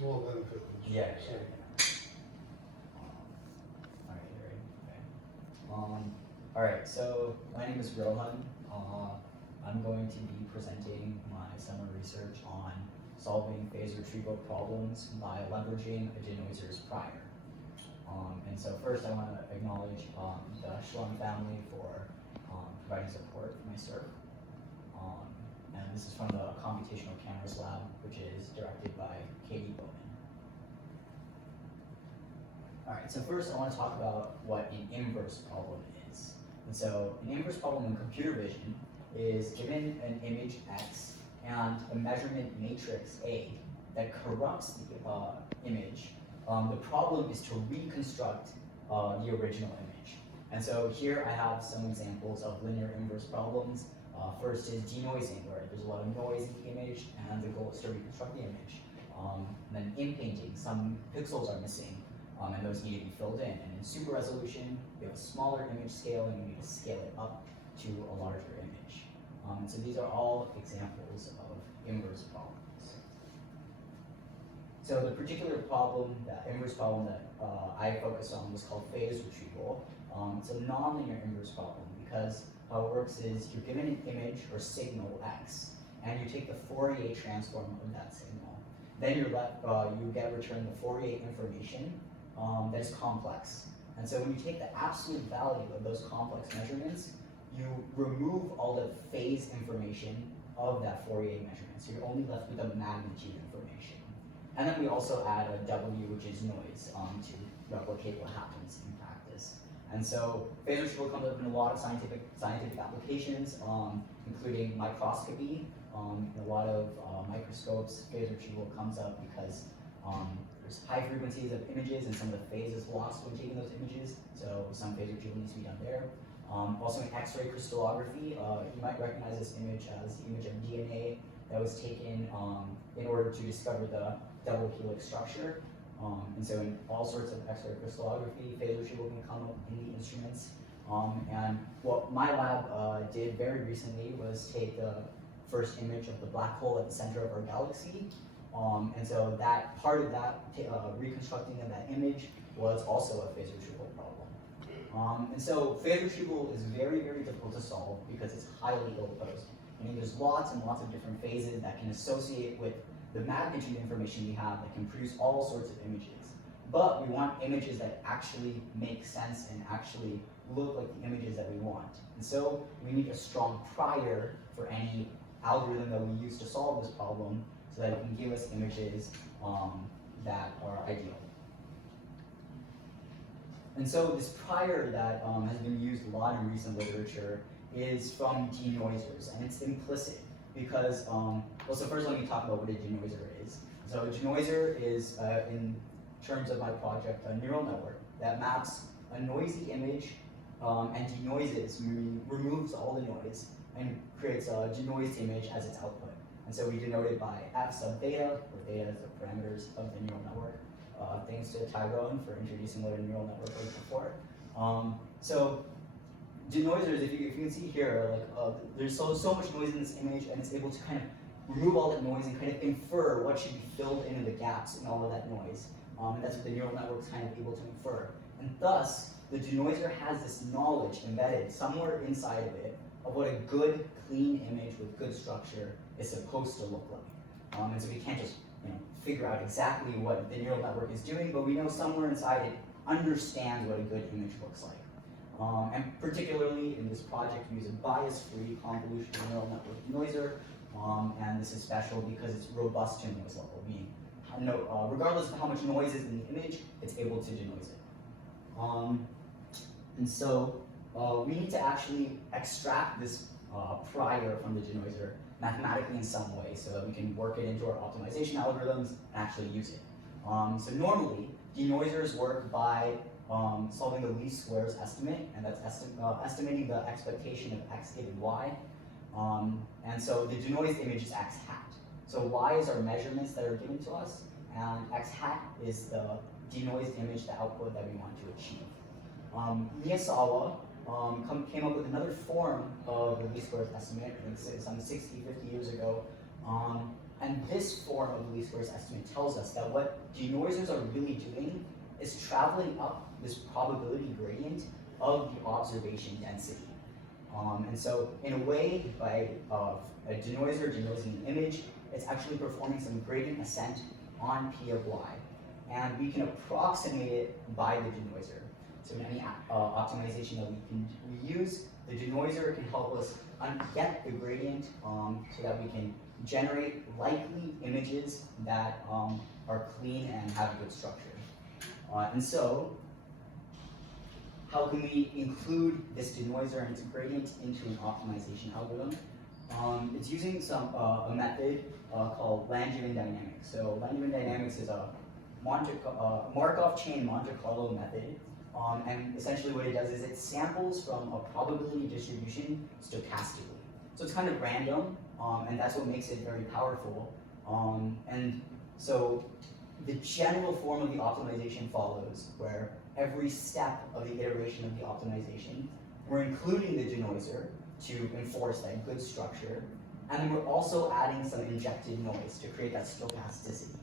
small benefit. Yeah. So, All right, you ready? Okay. All right, so my name is Rohun. I'm going to be presenting my summer research on solving phase retrieval problems by leveraging a Denoiser's prior. And so first I want to acknowledge the Schlum family for providing support for my SERP. And this is from the Computational Cameras Lab, which is directed by Katie Bowman. All right, so first I want to talk about what an inverse problem is. And so an inverse problem in computer vision is given an image X and a measurement matrix A that corrupts the image. The problem is to reconstruct the original image. And so here I have some examples of linear inverse problems. First is denoising, where there's a lot of noise in the image, and the goal is to reconstruct the image. And then inpainting, some pixels are missing, and those need to be filled in. And in super resolution, we have a smaller image scale, and we need to scale it up to a larger image. So these are all examples of inverse problems. So the particular problem, that inverse problem that I focused on was called phase retrieval. It's a nonlinear inverse problem because how it works is you're given an image or signal X, and you take the Fourier transform of that signal. Then you get returned the Fourier information that is complex. And so when you take the absolute value of those complex measurements, you remove all the phase information of that Fourier measurement. So you're only left with the magnitude information. And then we also add a W, which is noise, to replicate what happens in practice. And so phase retrieval comes up in a lot of scientific applications, including microscopy. In a lot of microscopes, phase retrieval comes up because there's high frequencies of images and some of the phase is lost when taking those images. So some phase retrieval needs to be done there. Also in X-ray crystallography, you might recognize this image as the image of DNA that was taken in order to discover the double helix structure. And so in all sorts of X-ray crystallography, phase retrieval can come up in the instruments. And what my lab did very recently was take the first image of the black hole at the center of our galaxy. And so that part of that, reconstructing of that image was also a phase retrieval problem. And so phase retrieval is very, very difficult to solve because it's highly ill-posed. Meaning there's lots and lots of different phases that can associate with the magnitude information we have that can produce all sorts of images. But we want images that actually make sense and actually look like the images that we want. And so we need a strong prior for any algorithm that we use to solve this problem so that it can give us images that are ideal. And so this prior that has been used a lot in recent literature is from denoisers, and it's implicit because, well, so first let me talk about what a denoiser is. So a denoiser is, in terms of my project, a neural network that maps a noisy image and denoises, removes all the noise, and creates a denoised image as its output. And so we denote it by f sub beta, where beta is the parameters of the neural network. Thanks to Tyrone for introducing what a neural network was before. So denoisers, if you can see here, like there's so much noise in this image, and it's able to kind of remove all that noise and kind of infer what should be filled in the gaps in all of that noise. And that's what the neural network's kind of able to infer. And thus, the denoiser has this knowledge embedded somewhere inside of it of what a good, clean image with good structure is supposed to look like. And so we can't just figure out exactly what the neural network is doing, but we know somewhere inside it understands what a good image looks like. And particularly in this project, we use a bias-free convolutional neural network denoiser, and this is special because it's robust to noise level, meaning regardless of how much noise is in the image, it's able to denoise it. And so we need to actually extract this prior from the denoiser mathematically in some way so that we can work it into our optimization algorithms and actually use it. So normally, denoisers work by solving the least squares estimate, and that's estimating the expectation of x given y. And so the denoised image is x hat. So y is our measurements that are given to us, and x hat is the denoised image, the output that we want to achieve. Miyazawa came up with another form of the least squares estimate, I think it's some 60, 50 years ago, And this form of the least squares estimate tells us that what denoisers are really doing is traveling up this probability gradient of the observation density. And so in a way, by a denoiser denoising an image, it's actually performing some gradient ascent on P of y. And we can approximate it by the denoiser. So in any optimization that we use, the denoiser can help us get the gradient so that we can generate likely images that are clean and have good structure. And so, how can we include this denoiser and its gradient into an optimization algorithm? It's using a method called Langevin dynamics. So Langevin dynamics is a Markov chain Monte Carlo method. And essentially what it does is it samples from a probability distribution stochastically. So it's kind of random, and that's what makes it very powerful. And so the general form of the optimization follows, where every step of the iteration of the optimization, we're including the denoiser to enforce that good structure, and then we're also adding some injected noise to create that stochasticity.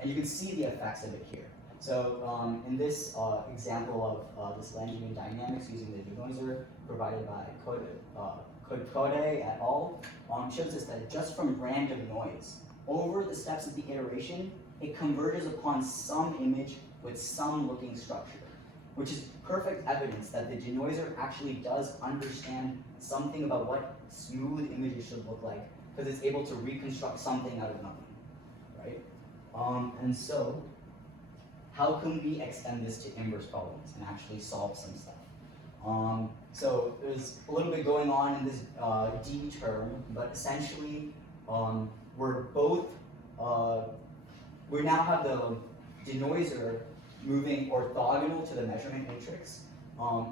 And you can see the effects of it here. So in this example of this Langevin dynamics using the denoiser provided by Code et al. Shows us that just from random noise, over the steps of the iteration, it converges upon some image with some looking structure, which is perfect evidence that the denoiser actually does understand something about what smooth images should look like, because it's able to reconstruct something out of nothing, right? And so, how can we extend this to inverse problems and actually solve some stuff? So there's a little bit going on in this D term, but essentially we now have the denoiser moving orthogonal to the measurement matrix,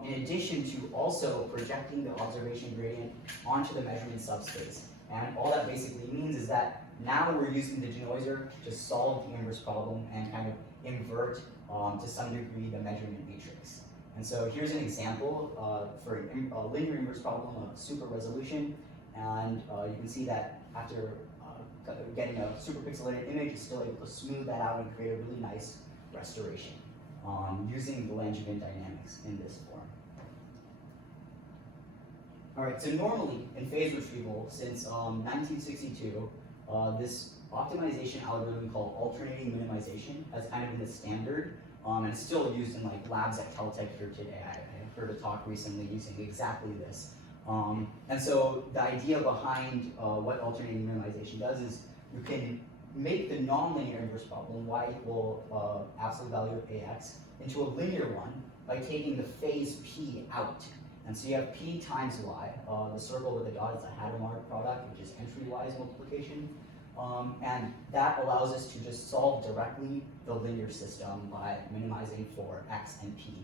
in addition to also projecting the observation gradient onto the measurement subspace. And all that basically means is that now we're using the denoiser to solve the inverse problem and kind of invert to some degree the measurement matrix. And so here's an example for a linear inverse problem of super resolution, and you can see that after getting a super pixelated image, it's still able to smooth that out and create a really nice restoration using the Langevin dynamics in this form. All right, so normally in phase retrieval, since 1962, this optimization algorithm called alternating minimization has kind of been the standard, and it's still used in like labs at Caltech here today. I heard a talk recently using exactly this. And so the idea behind what alternating minimization does is you can make the nonlinear inverse problem, y equal absolute value of ax, into a linear one by taking the phase p out. And so you have p times y. The circle with the dot is a Hadamard product, which is entry-wise multiplication. And that allows us to just solve directly the linear system by minimizing for x and p.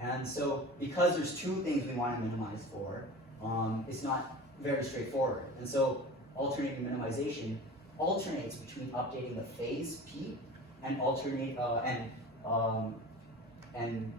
And so because there's two things we want to minimize for, it's not very straightforward. And so alternating minimization alternates between updating the phase p and and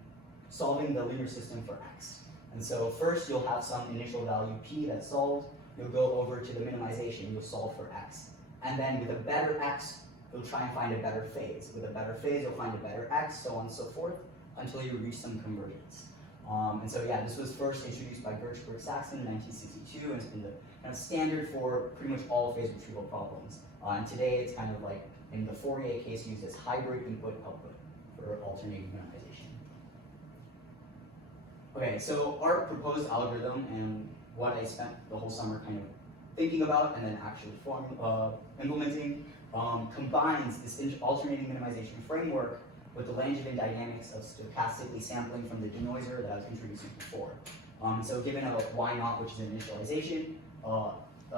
solving the linear system for x. And so first you'll have some initial value p that's solved. You'll go over to the minimization. You'll solve for x. And then with a better x, you'll try and find a better phase. With a better phase, you'll find a better x, so on and so forth, until you reach some convergence. And so yeah, this was first introduced by Birchberg-Saxton in 1962, and it's been the kind of standard for pretty much all phase retrieval problems. And today it's kind of like, in the Fourier case, used as hybrid input-output for alternating minimization. Okay, so our proposed algorithm and what I spent the whole summer kind of thinking about and then actually implementing combines this alternating minimization framework with the Langevin dynamics of stochastically sampling from the denoiser that I was introducing before. So given a y naught, which is an initialization,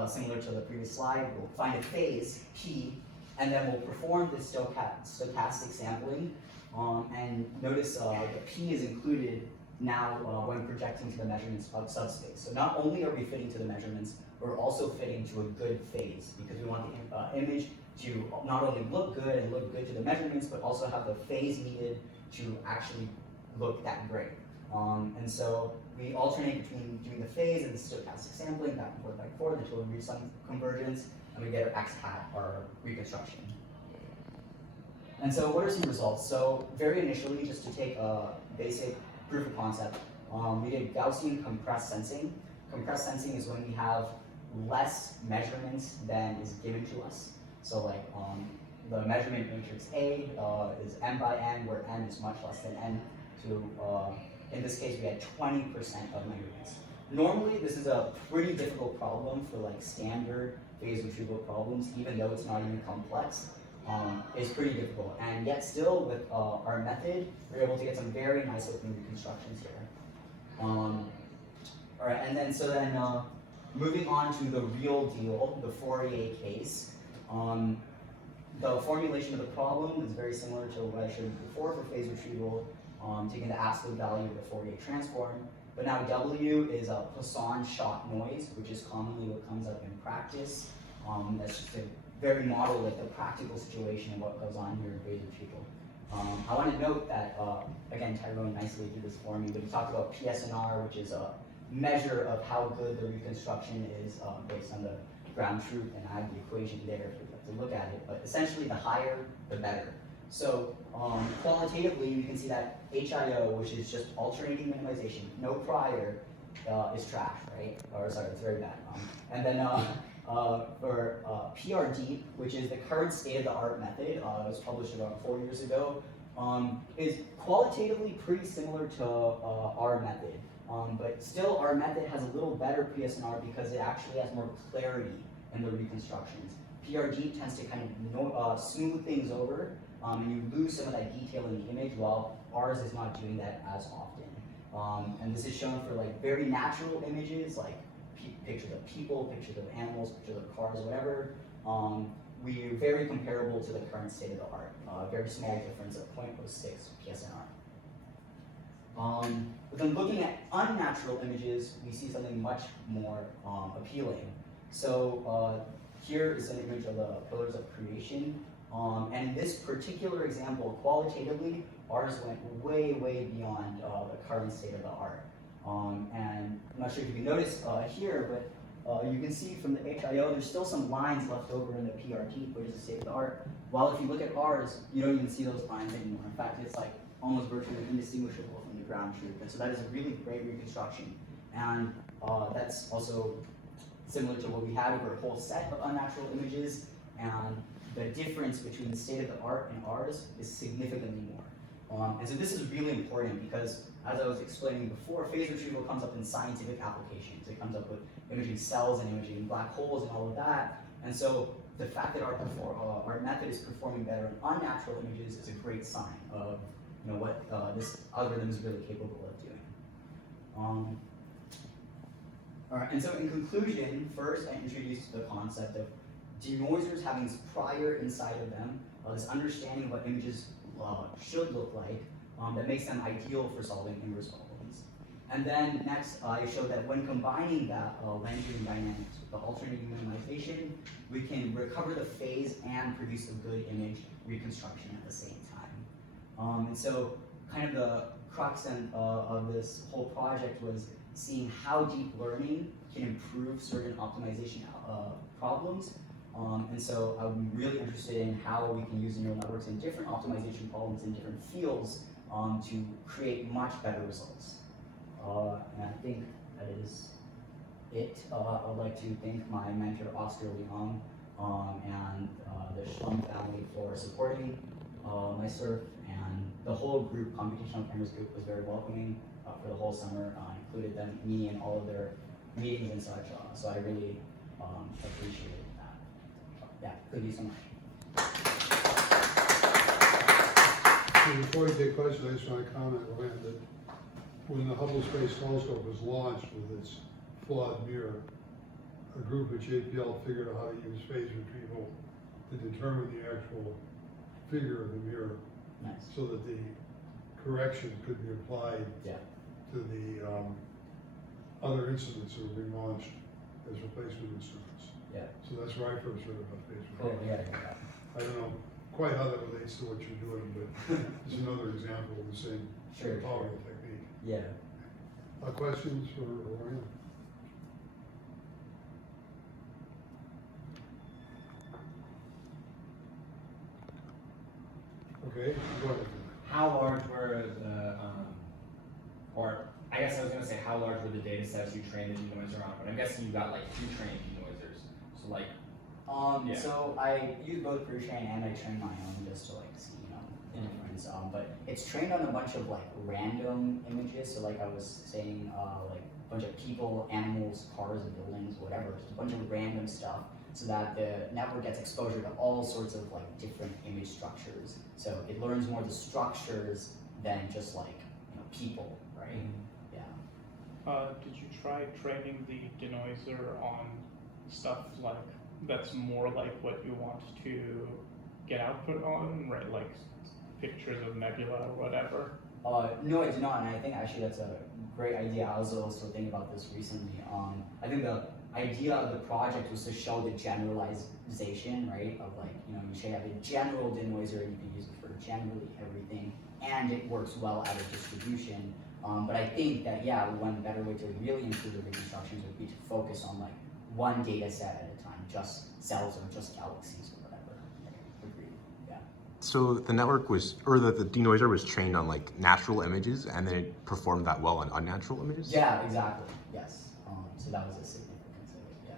similar to the previous slide, we'll find a phase, p, and then we'll perform this stochastic sampling. And notice the p is included now when projecting to the measurements of subspace. So not only are we fitting to the measurements, we're also fitting to a good phase, because we want the image to not only look good and look good to the measurements, but also have the phase needed to actually look that great. And so we alternate between doing the phase and the stochastic sampling back and forth until we reach some convergence. and we get our x hat, our reconstruction. And so what are some results? So very initially, just to take a basic proof of concept, we did Gaussian compressed sensing. Compressed sensing is when we have less measurements than is given to us. So like the measurement matrix A is m by n, where n is much less than n. So in this case, we had 20% of measurements. Normally, this is a pretty difficult problem for like standard phase retrieval problems, even though it's not even complex. Is pretty difficult, and yet still with our method, we're able to get some very nice looking reconstructions here. All right, and then moving on to the real deal, the Fourier case. The formulation of the problem is very similar to what I showed you before for phase retrieval, taking the absolute value of the Fourier transform. But now W is a Poisson shock noise, which is commonly what comes up in practice. That's just a very model like the practical situation of what goes on here in phase retrieval. I want to note that, again, Tyrone nicely did this for me, but he talked about PSNR, which is a measure of how good the reconstruction is based on the ground truth, and I have the equation there if you'd like to look at it, but essentially the higher, the better. So qualitatively, you can see that HIO, which is just alternating minimization, no prior, is trash, right? Or sorry, it's very bad. And then for PRD, which is the current state-of-the-art method, it was published about 4 years ago, is qualitatively pretty similar to our method. But still, our method has a little better PSNR because it actually has more clarity in the reconstructions. PRD tends to kind of smooth things over, and you lose some of that detail in the image, while ours is not doing that as often. And this is shown for like very natural images, like pictures of people, pictures of animals, pictures of cars, whatever. We're very comparable to the current state of the art. Very small difference of 0.06 PSNR. But then looking at unnatural images, we see something much more appealing. So here is an image of the Pillars of Creation. And in this particular example, qualitatively, ours went way, way beyond the current state of the art. And I'm not sure if you can notice here, but you can see from the HIO, there's still some lines left over in the PRT, which is the state of the art. While if you look at ours, you don't even see those lines anymore. In fact, it's like almost virtually indistinguishable from the ground truth. And so that is a really great reconstruction. And that's also similar to what we had over a whole set of unnatural images. And the difference between the state of the art and ours is significantly more. And so this is really important because, as I was explaining before, phase retrieval comes up in scientific applications. It comes up with imaging cells and imaging black holes and all of that. And so the fact that our method is performing better in unnatural images is a great sign of what this algorithm is really capable of doing. All right, and so in conclusion, first I introduced the concept of denoisers having this prior inside of them, this understanding of what images should look like that makes them ideal for solving inverse problems. And then next, I showed that when combining that Langevin dynamics with the alternating minimization, we can recover the phase and produce a good image reconstruction at the same time. And so kind of the crux of this whole project was seeing how deep learning can improve certain optimization problems. And so I'm really interested in how we can use neural networks in different optimization problems in different fields to create much better results. And I think that is it. I'd like to thank my mentor, Oscar Leong, and the Schlum family for supporting my surf, and the whole group, Computational Cameras group, was very welcoming for the whole summer. Included me in all of their meetings and such, so I really appreciated that. Yeah, thank you so much. So before you take questions, I just want to comment, Rohun, that when the Hubble Space Telescope was launched with its flawed mirror, a group at JPL figured out how to use phase retrieval to determine the actual figure of the mirror, Nice. so that the correction could be applied to the other instruments that were being launched as replacement instruments. Yeah. So that's where I first heard about phase Cool. retrieval. Yeah. I don't know quite how that relates to what you're doing, but it's another example of the same powerful technique. Yeah. Questions for Rohun? Okay, go ahead. How large were or I guess I was gonna say how large were the data sets you trained the denoiser on, but I'm guessing you got like pre-trained denoisers. So like, Yeah. So I use both pre-train and I train my own just to like see, you know, the difference. But it's trained on a bunch of like random images. So like I was saying, like a bunch of people, animals, cars, buildings, whatever, just a bunch of random stuff, so that the network gets exposure to all sorts of like different image structures. So it learns more the structures than just like, you know, people, right? Yeah. Did you try training the denoiser on stuff like that's more like what you want to get output on, right? Like pictures of nebula or whatever? No, I did not, and I think actually that's a great idea. I was also thinking about this recently. I think the idea of the project was to show the generalization, right? Of like, you know, you should have a general denoiser and you can use it for generally everything, and it works well out of distribution. But I think that, yeah, one better way to really improve the reconstructions would be to focus on like one data set at a time, just cells or just galaxies or whatever. Agreed. Yeah. So the network was, or the denoiser was trained on like natural images, and then it performed that well on unnatural images? Yeah, exactly. Yes. So that was a significance of it.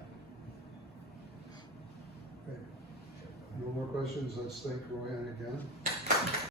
Yeah. Okay. No more questions? Let's thank Rohan again.